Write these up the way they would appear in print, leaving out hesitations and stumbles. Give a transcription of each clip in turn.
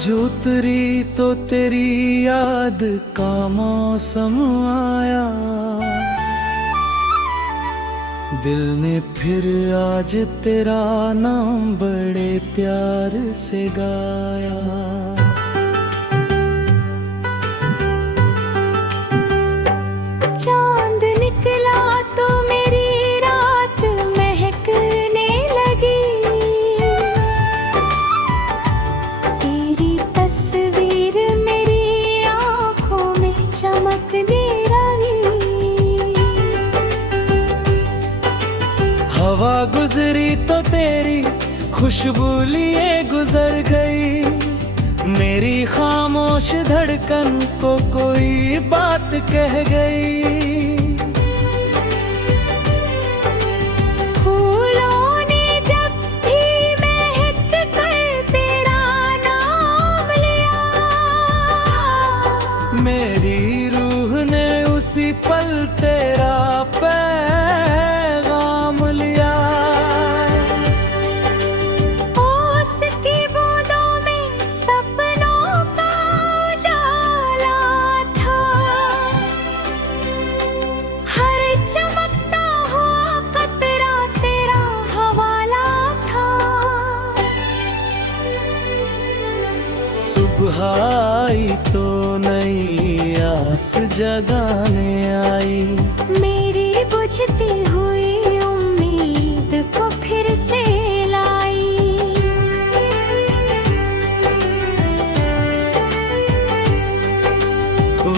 आज उतरी तो तेरी याद का मौसम आया, दिल ने फिर आज तेरा नाम बड़े प्यार से गाया। चांद निकला तो मेरी रात महकने लगी, तेरी तस्वीर मेरी आँखों में चमकने लगी। हवा गुजरी तो तेरी खुशबू लिए गुजर गई, मेरी खामोश धड़कन को कोई बात कह गई। फूलों ने जब भी महक कर तेरा नाम लिया, मेरी रूह ने उसी पल तेरा पैगाम लिया। ओस की बूंदों में सपनों का उजाला था, हर चमकता हुआ कतरा तेरा हवाला था। सुबह आई तो नई आस जगाने आई, मेरी बुझती हुई उम्मीद को फिर से लाई।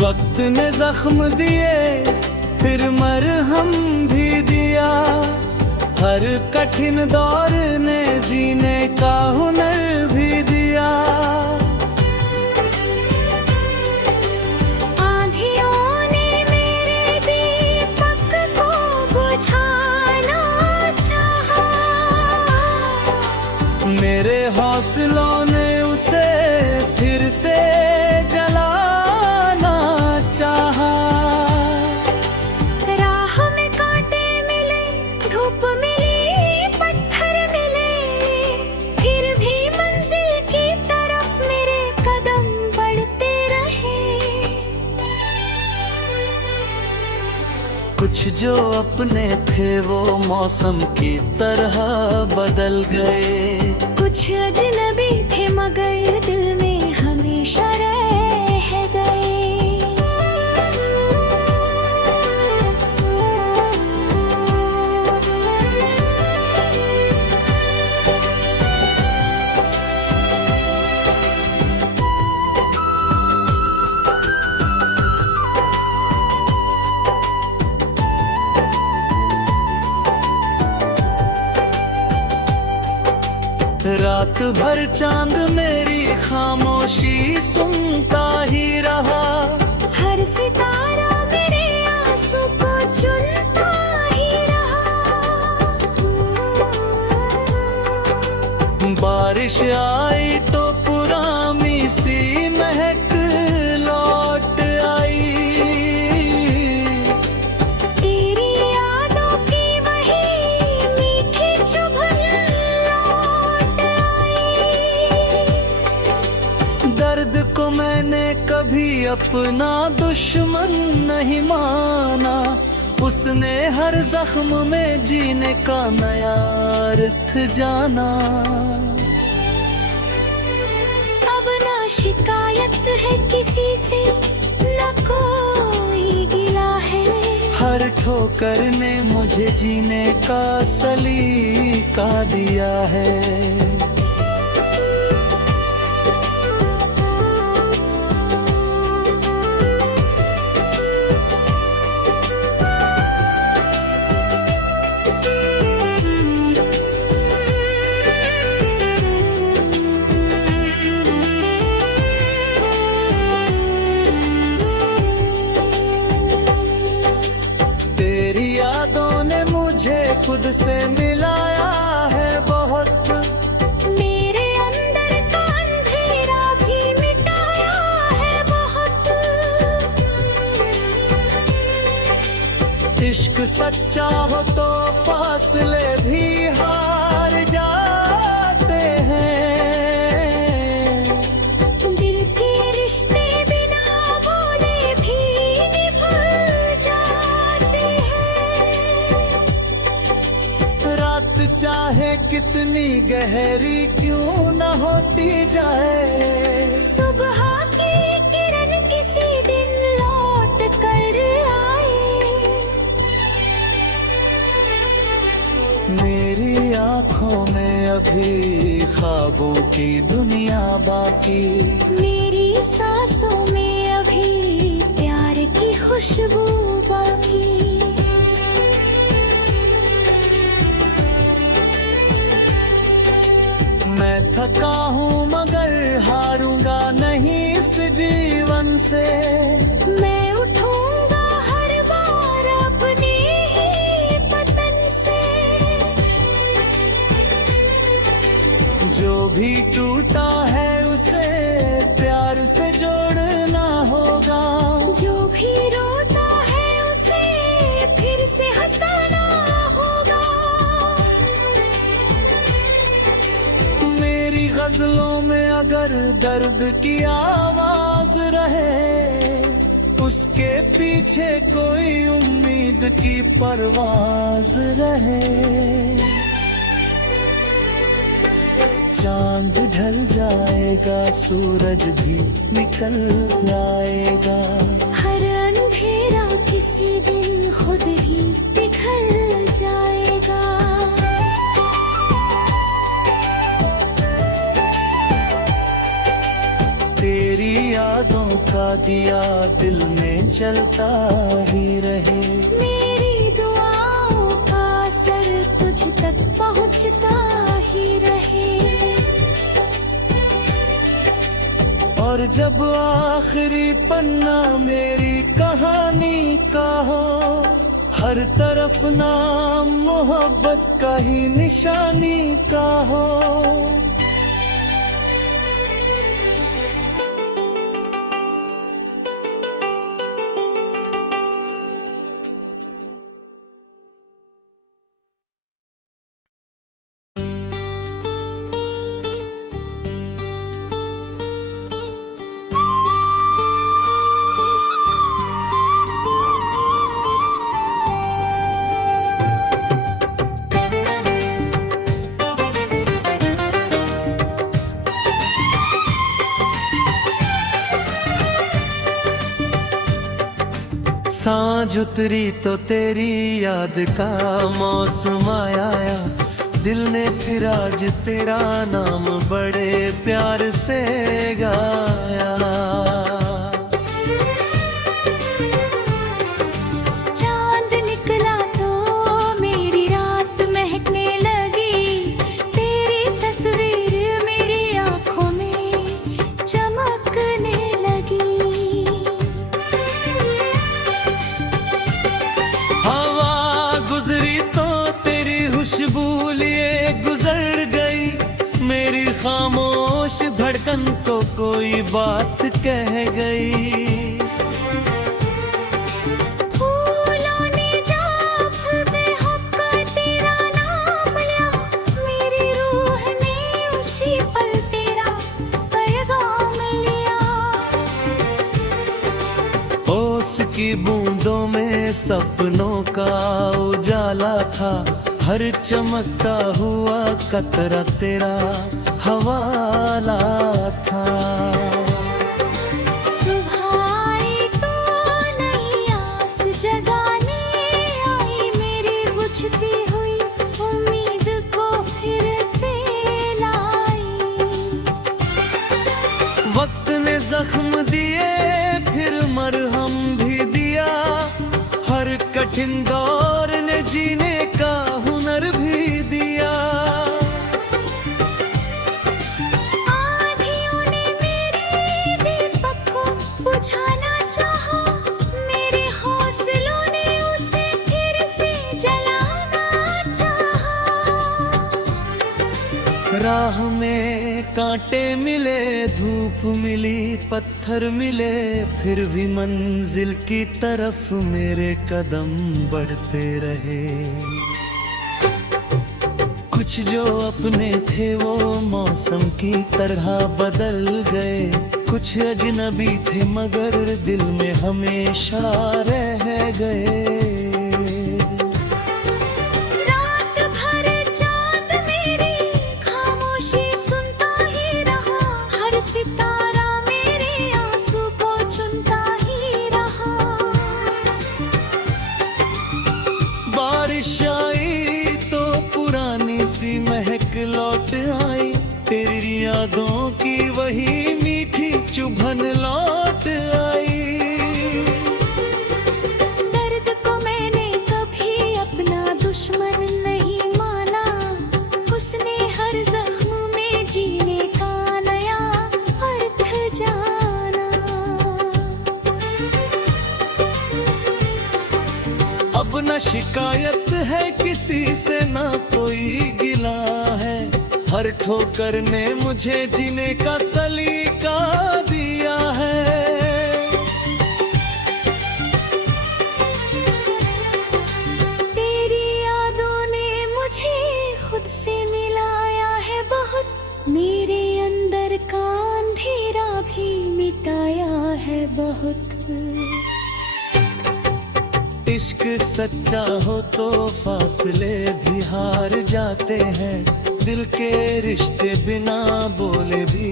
वक्त ने जख्म दिए फिर मरहम भी दिया, हर कठिन दौर ने जीने का हुनर भी दिया। आंधियों ने मेरे दीपक को बुझाना चाहा, मेरे हौसलों ने उसे फिर से जलाना चाहा। राह में कांटे मिले, धूप मिली, पत्थर मिले, फिर भी मंजिल की तरफ मेरे कदम बढ़ते रहे। कुछ जो अपने थे वो मौसम की तरह बदल गए, कुछ अजनबी थे मगर दिल में हमेशा रह गए। रात भर चांद मेरी खामोशी सुनता ही रहा, हर सितारा मेरे आंसू को चुनता ही रहा। बारिश आई तो पुरानी सी महक लौट आई, तेरी यादों की वही मीठी चुभन लौट आई। दर्द को मैंने कभी अपना दुश्मन नहीं माना, उसने हर जख्म में जीने का नया अर्थ जाना। अब ना शिकायत है किसी से, न कोई गिला है, हर ठोकर ने मुझे जीने का सलीका दिया है। तेरी यादों ने मुझे खुद से मिलाया है बहुत, मेरे अंदर का अंधेरा भी मिटाया है बहुत। इश्क सच्चा हो तो फासले भी हार जाते हैं। इतनी गहरी क्यों न होती जाए। सुबह की किरण किसी दिन लौट कर आए। मेरी आंखों में अभी ख्वाबों की दुनिया बाकी, मेरी सांसों में अभी प्यार की खुशबू बाकी। मैं थका हूँ मगर हारूंगा नहीं इस जीवन से। मैं उठूंगा हर बार अपने ही पतन से। जो भी टूटा है उसे प्यार से जोड़ना होगा। जो भी रोता है उसे फिर से हंसाना होगा। मेरी गजलों में अगर दर्द की आवाज रहे, उसके पीछे कोई उम्मीद की परवाज रहे। चांद ढल जाएगा, सूरज भी निकल आएगा। हर अंधेरा किसी दिन खुद ही पिघल जाएगा। तेरी यादों का दिया दिल में जलता ही रहे। मेरी दुआओं का असर तुझ तक पहुंचता ही रहे। और जब आखिरी पन्ना मेरी कहानी का हो, हर तरफ नाम मोहब्बत का ही निशानी का हो। सांझ उतरी तो तेरी याद का मौसम आया। दिल ने फिर आज तेरा नाम बड़े प्यार से गाया। चांद निकला तो मेरी रात महकने लगी। तेरी तस्वीर मेरी आंखों में चमकने लगी। गुजरी तो तेरी खुशबू लिए गुजर गई। मेरी खामोश धड़कन तो कोई बात कह गई। फूलों ने जब बेहक तेरा नाम लिया, मेरी रूह ने उसी पल तेरा पैगाम लिया। ओस की बूंदों में सपनों का उजाला था। हर चमकता हुआ कतरा तेरा हवाला था। सुबह आई तो नई आस जगाने आई। मेरी बुझती हुई उम्मीद को फिर से लाई। वक्त ने जख्म दिए फिर मरहम भी दिया। हर कठिन दौर ने जीने का हुनर भी दिया। आँधियों ने मेरे दीपक को बुझाना चाहा। मेरे हौसलों ने उसे फिर से जलाना चाहा। राह में कांटे मिले, धूप मिली, पत्थर मिले, फिर भी मंजिल की तरफ मेरे कदम बढ़ते रहे। कुछ जो अपने थे वो मौसम की तरह बदल गए। कुछ अजनबी थे मगर दिल में हमेशा रह गए। रात भर चांद मेरी लौट आई, तेरी यादों की वही मीठी चुभन लौट आई। दर्द को मैंने कभी अपना दुश्मन नहीं माना, उसने हर जख्म में जीने का नया अर्थ जाना। अब न शिकायत है किसी से, ना कोई गिला है, हर ठोकर ने मुझे जीने का सलीका दिया है। तेरी यादों ने मुझे खुद से मिलाया है बहुत, मेरे अंदर का अंधेरा भी मिटाया है बहुत। इश्क सच्चा हो तो फासले भी हार जाते हैं, दिल के रिश्ते बिना बोले भी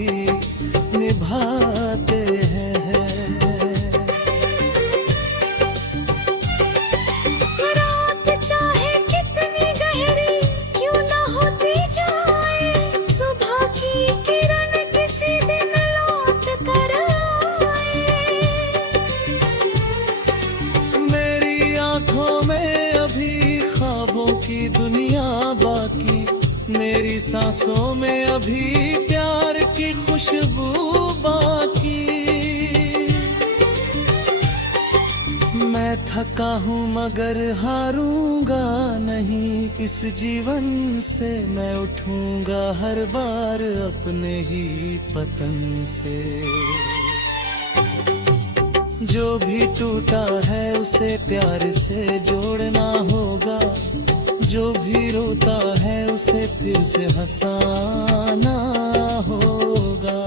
निभाते हैं। रात चाहे कितनी गहरी क्यों ना होती जाए, सुबह की किरण किसी दिन लौट कर आए। मेरी आंखों में अभी ख्वाबों की दुनिया बाकी, मेरी सांसों में अभी प्यार की खुशबू बाकी। मैं थका हूँ मगर हारूंगा नहीं, इस जीवन से मैं उठूंगा हर बार अपने ही पतन से। जो भी टूटा है उसे प्यार से जोड़ना होगा, जो भी रोता है उसे फिर से हंसाना होगा।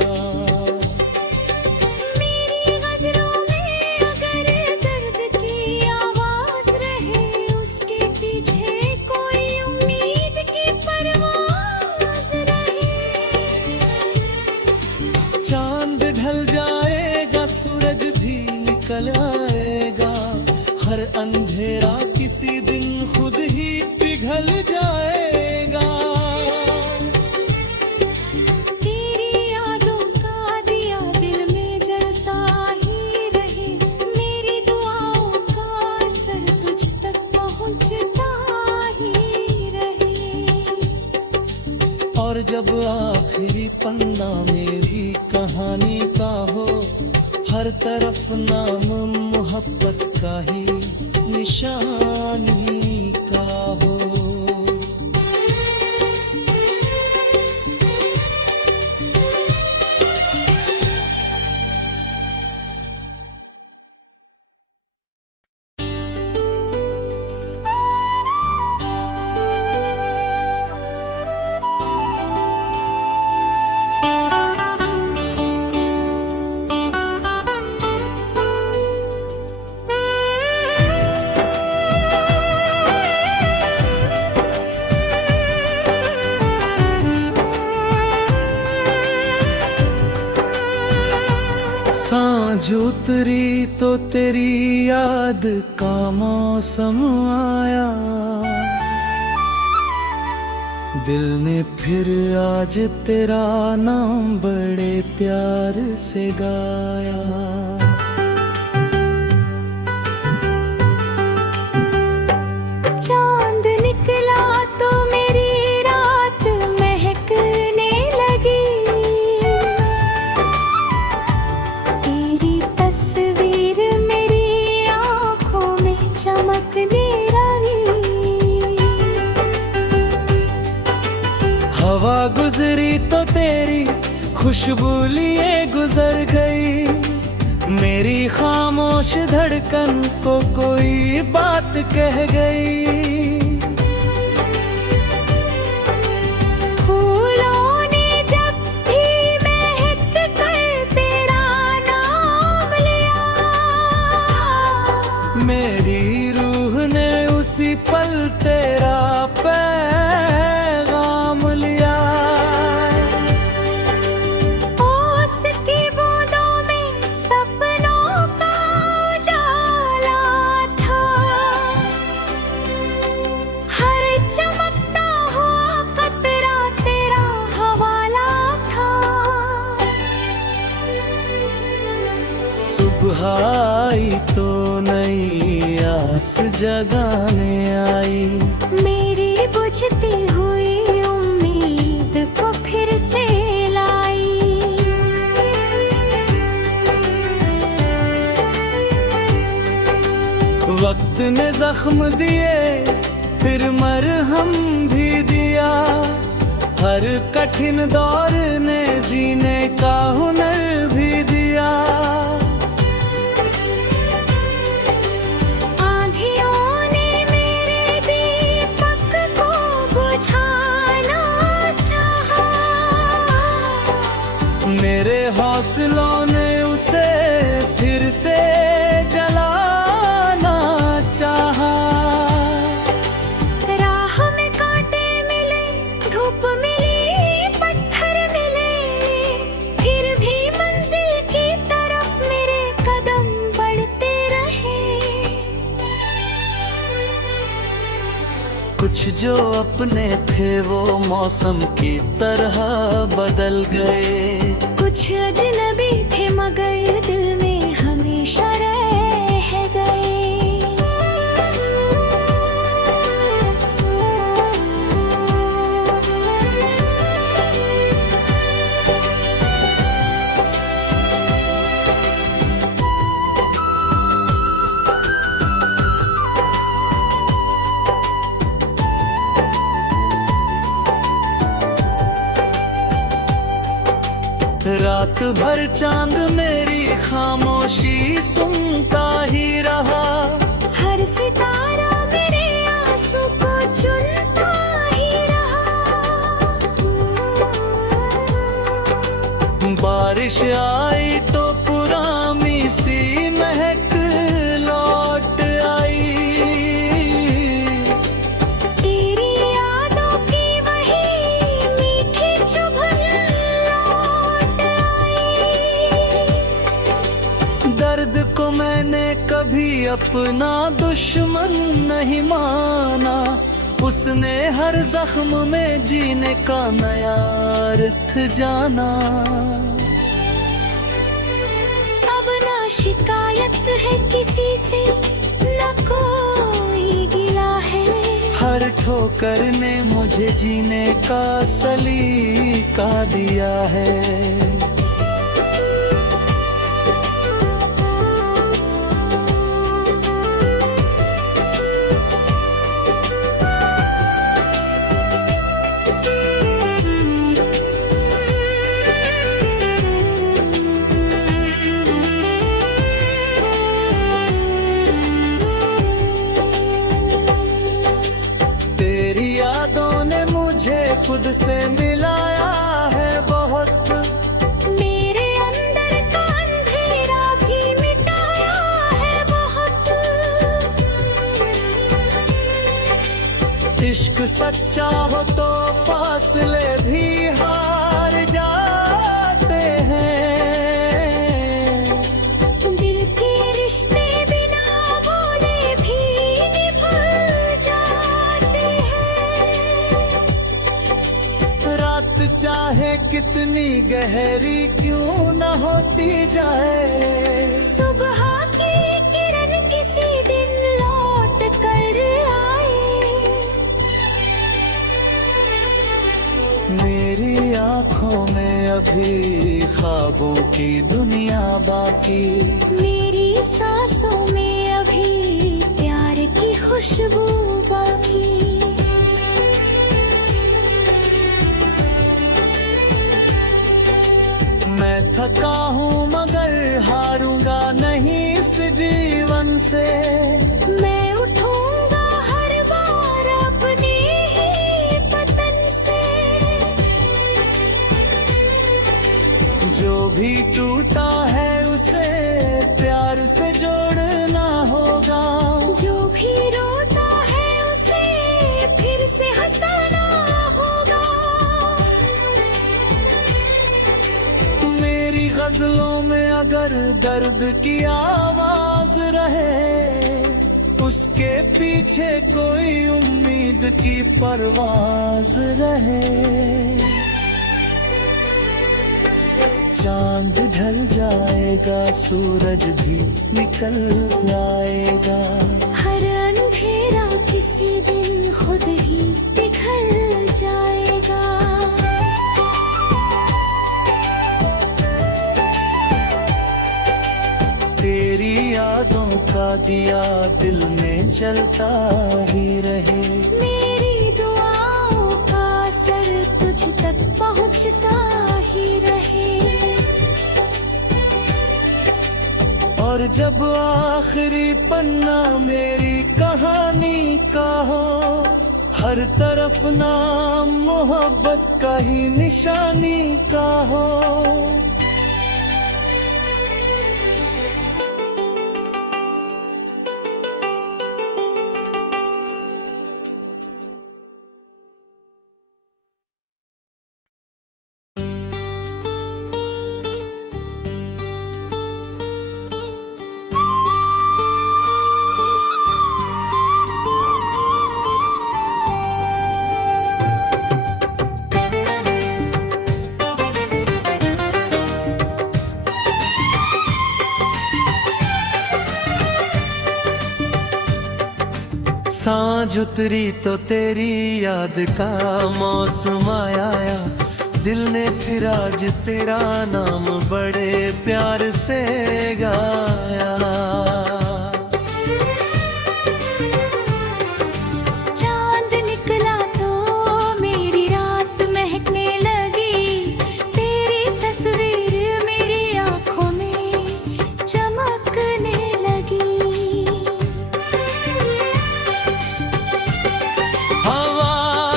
मेरी गज़लों में अगर दर्द की आवाज़ रहे, उसके पीछे कोई उम्मीद की परवाज़ रहे। चांद ढल जाएगा, सूरज भी निकल आएगा, हर अंधेरा किसी दिन खुद ही पिघल जाएगा। तेरी यादों का दिया दिल में जलता ही रहे, मेरी दुआओं का असर तुझ तक पहुंचता ही रहे। और जब आखिरी पन्ना मेरी कहानी का हो, हर तरफ नाम मोहब्बत का ही निशानी का हो। सांझ उतरी तो तेरी याद का मौसम आया, दिल ने फिर आज तेरा नाम बड़े प्यार से गाया। चांद निकला तो मेरी रात महकने लगी, तेरी तस्वीर मेरी आँखों में चमकने लगी। हवा गुजरी तो तेरी खुशबू लिए गुजर गई, मेरी खामोश धड़कन को कोई बात कह गई। फूलों ने जब भी महक कर तेरा नाम लिया, मेरी रूह ने उसी पल तेरा पैगाम लिया। ओस की बूंदों में सपनों का उजाला था, हर चमकता हुआ कतरा तेरा तो नई आस जगाने आई। मेरी बुझती हुई उम्मीद को फिर से लाई। वक्त ने जख्म दिए फिर मरहम भी दिया, हर कठिन दौर ने जीने का हुनर भी दिया। आंधियों ने मेरे दीपक को बुझाना चाहा, मेरे हौसलों ने उसे फिर से जलाना चाहा। राह में कांटे मिले, धूप मिली, पत्थर मिले, फिर भी मंजिल की तरफ मेरे कदम बढ़ते रहे। कुछ जो अपने थे वो मौसम की तरह बदल गए। कुछ अजनबी थे मगर दिल में हमेशा रह गए। रात भर चांद मेरी खामोशी सुनता ही रहा, हर सितारा मेरे आंसू को चुनता ही रहा। बारिश आई तो पुरानी सी महक लौट आई। तेरी यादों की वही मीठी चुभन लौट आई। दर्द को मैंने कभी अपना दुश्मन नहीं माना, उसने हर जख्म में जीने का नया अर्थ जाना। अब ना शिकायत है किसी से, न कोई गिला है। हर ठोकर ने मुझे जीने का सलीका दिया है। तेरी यादों ने मुझे खुद से मिलाया है बहुत, मेरे अंदर का अंधेरा भी मिटाया है बहुत। इश्क सच्चा हो तो फासले भी हार जाते हैं। दिल के रिश्ते बिना बोले भी निभ जाते हैं। रात चाहे कितनी गहरी क्यों न होती जाए, सुबह की किरण किसी दिन लौट कर आए। मेरी आंखों में अभी ख्वाबों की दुनिया बाकी, मेरी सांसों में अभी प्यार की खुशबू बाकी। मैं थका हूँ मगर हारूंगा नहीं इस जीवन से। मैं उठूंगा हर बार अपने ही पतन से। जो भी टूटा है उसे प्यार से जोड़ना होगा, जो भी रोता है उसे फिर से हंसाना होगा। मेरी गजलों में अगर दर्द की आवाज रहे, उसके पीछे कोई उम्मीद की परवाज रहे। चांद ढल जाएगा, सूरज भी निकल आएगा। हर अंधेरा किसी दिन खुद ही पिघल जाएगा। तेरी यादों का दिया दिल में जलता ही रहे। मेरी दुआओं का असर तुझ तक पहुंचता ही रहे। और जब आखिरी पन्ना मेरी कहानी का हो, हर तरफ नाम मोहब्बत का ही निशानी का हो। सांझ उतरी तो तेरी याद का मौसम आया, दिल ने फिर आज तेरा नाम बड़े प्यार से गाया। चांद निकला तो मेरी रात महकने लगी, तेरी तस्वीर मेरी आंखों में चमकने लगी।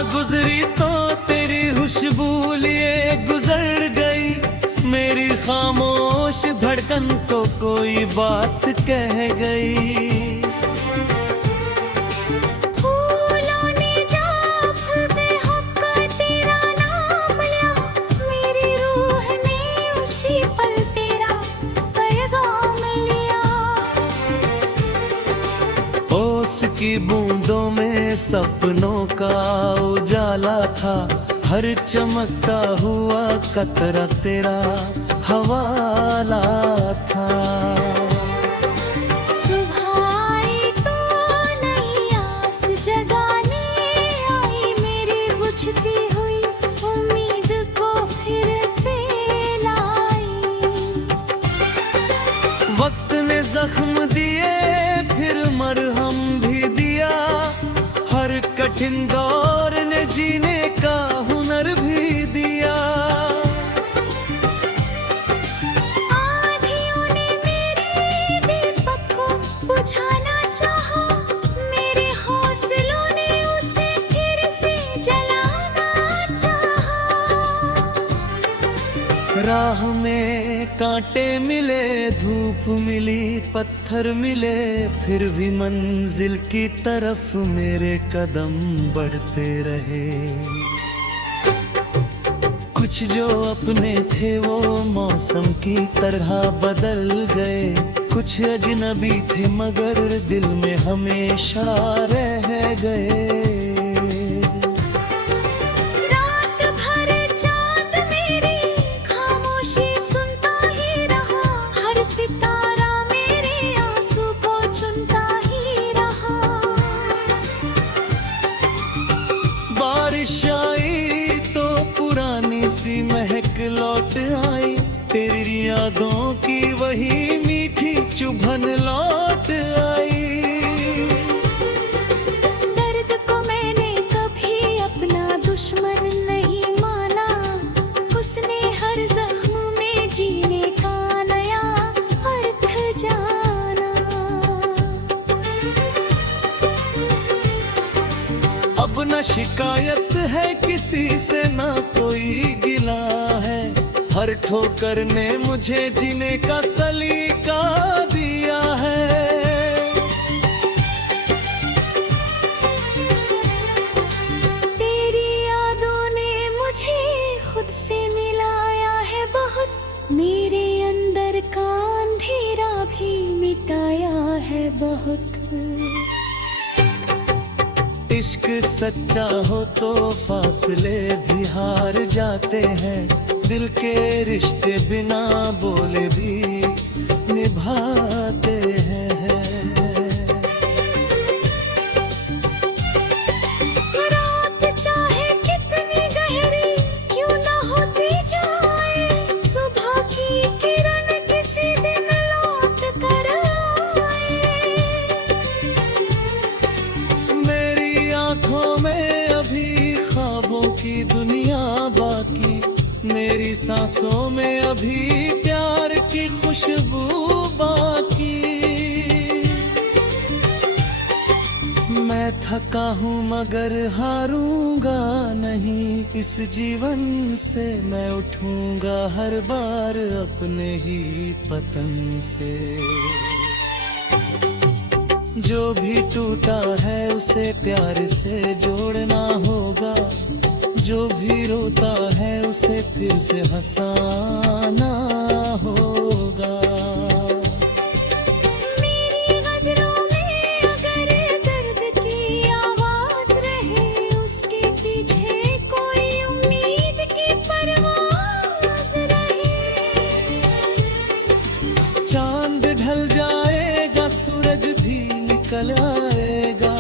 गुजरी तो तेरी खुशबू लिए गुजर गई, मेरी खामोश धड़कन तो कोई बात कह गई। फूलों ने जब बेहुक्का तेरा नाम लिया, मेरी रूह ने उसी पल तेरा पैगाम लिया। ओस की बूंदों में सपनों का उजाला था, हर चमकता हुआ कतरा तेरा हवाला था। सुबह आई तो नई आस जगाने आई, मेरी बुझती हुई उम्मीद को फिर से लाई। वक्त ने जख्म दिए फिर मरहम भी दिया, हर कठिन दौर ने जीने का हुनर भी दिया। आँधियों ने मेरे दीपक को बुझाना चाहा, मेरे हौसलों ने उसे फिर से जलाना चाहा। राह में कांटे मिले, धूप मिली, पत्थर मिले, फिर भी मंजिल की तरफ मेरे कदम बढ़ते रहे। कुछ जो अपने थे वो मौसम की तरह बदल गए, कुछ अजनबी थे मगर दिल में हमेशा रह गए। रात भर चांद मेरी खामोशी सुनता ही रहा, हर सितारा मेरे आंसू को चुनता ही रहा। बारिश आई तो पुरानी सी महक लौट आई, तेरी यादों की वही मीठी चुभन लौट आई। दर्द को मैंने कभी अपना दुश्मन नहीं माना, उसने हर जख्म में जीने का नया अर्थ जाना। अब न शिकायत है किसी से, ना कोई गिला है, हर ठोकर ने मुझे जीने का सलीका दिया है। तेरी यादों ने मुझे खुद से मिलाया है बहुत, मेरे अंदर का अंधेरा भी मिटाया है बहुत। इश्क सच्चा हो तो फासले भी हार जाते हैं, दिल के रिश्ते बिना बोले भी निभाते हैं। रात चाहे कितनी गहरी क्यों ना होती जाए, सुबह की किरण किसी दिन लौट कर आए। मेरी आंखों में अभी ख्वाबों की दुनिया बाकी, मेरी सांसों में अभी प्यार की खुशबू बाकी। मैं थका हूँ मगर हारूंगा नहीं, इस जीवन से मैं उठूंगा हर बार अपने ही पतन से। जो भी टूटा है उसे प्यार से जोड़ना होगा, जो भी रोता है उसे फिर से हंसाना होगा। मेरी गजलों में अगर दर्द की आवाज रहे, उसके पीछे कोई उम्मीद की परवाज रहे। चांद ढल जाएगा, सूरज भी निकल आएगा,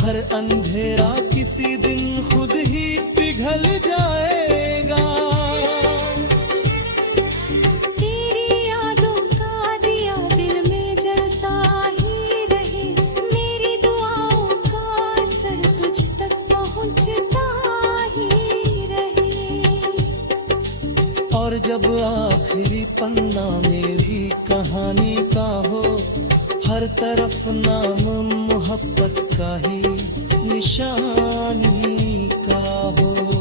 हर अंधेरा किसी दिन खुद ही पिघल जाएगा। तेरी यादों का दिया दिल में जलता ही रहे, मेरी दुआओं का असर तुझ तक पहुंचता ही रहे। और जब आखिरी पन्ना मेरी कहानी का हो, हर तरफ नाम मोहब्बत का ही निशानी का हो।